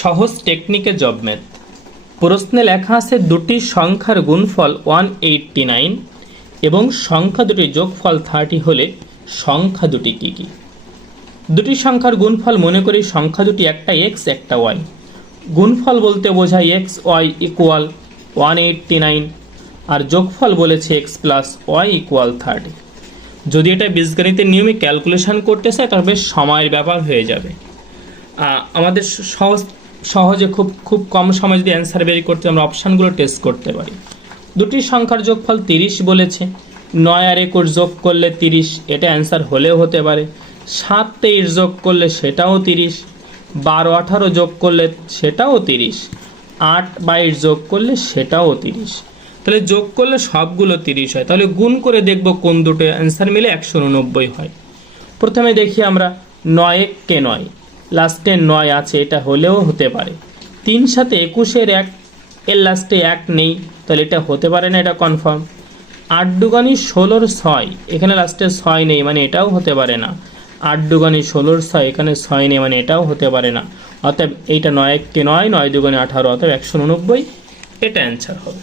সহজ টেকনিকে job math. প্রশ্নে লেখা আছে দুটি সংখ্যার গুণফল 189 এবং সংখ্যা দুটির যোগফল 30 হলে সংখ্যা দুটি কী কী? দুটি সংখ্যার গুণফল মনে করি সংখ্যা দুটি একটা এক্স একটা ওয়াই। গুণফল বলতে বোঝায় এক্স ওয়াই ইকুয়াল 189 আর যোগফল বলেছে এক্স প্লাস ওয়াই ইকুয়াল 30। যদি এটা বীজগণিতের নিয়মে ক্যালকুলেশন করতে চায় তবে সময়ের ব্যাপার হয়ে যাবে। আমাদের সহজে খুব কম সময় যদি অ্যান্সার বের করতে আমরা অপশানগুলো টেস্ট করতে পারি। দুটি সংখ্যার যোগফল 30 বলেছে, 9 আর 21 যোগ করলে 30, এটা অ্যান্সার হলেও হতে পারে। 7 23 যোগ করলে সেটাও 30, 12 18 যোগ করলে সেটাও 30, 8 22 যোগ করলে সেটাও 30। তাহলে যোগ করলে সবগুলো 30 হয়। তাহলে গুণ করে দেখব কোন দুটো অ্যান্সার মিলে 189 হয়। প্রথমে দেখি আমরা 9 কে 9, লাস্টে 9 আছে, এটা হলেও হতে পারে। 3 সাথে 21 1, এর লাস্টে 1 নেই, তাহলে এটা হতে পারে না, এটা কনফার্ম। 8 দুগুণী 16 6, এখানে লাস্টে 6 নেই, মানে এটাও হতে পারে না। 8 দুগুণী 16 6, এখানে 6 নেই, মানে এটাও হতে পারে না। অতএব এইটা 9 কে 9, 9 দুগুণী 18, অতএব 189, এটা অ্যান্সার হবে।